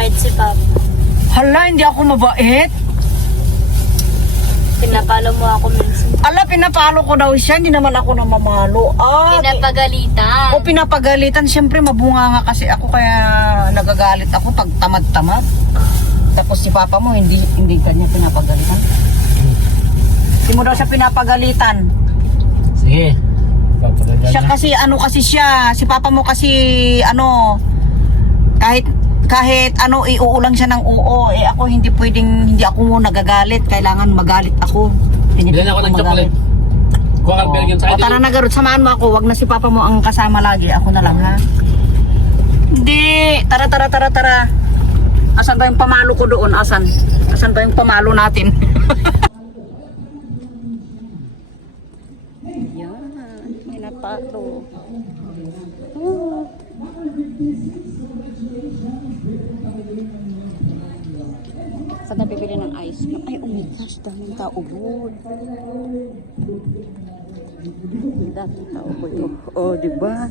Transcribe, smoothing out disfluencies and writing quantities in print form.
mabait si Papa. Hala, hindi ako mabait. Pinapalo mo ako minsan. Ala, pinapalo ko daw siya, hindi naman ako namamalo. Pinapagalitan. O pinapagalitan, siyempre mabunga nga kasi ako kaya nagagalit ako pag tamad-tamad. Tapos si Papa mo, hindi kanya pinapagalitan. Hindi mo daw siya pinapagalitan. Sige. Siya kasi, si Papa mo kasi, kahit iuulang siya ng oo, ako hindi ako mo nagagalit, kailangan magalit ako. Bilan ako ng chocolate. Kuha kang Belgian O tara na Garot, samahan mo ako, wag na si Papa mo ang kasama lagi, ako na lang ha. Hindi, tara. Asan ba yung pamalo ko doon? Asan ba yung pamalo natin? Yan, may napalo. Saan na bibili ng ice cream? Ay, umigas. Daming tao doon. Daming tao doon. Oh, diba?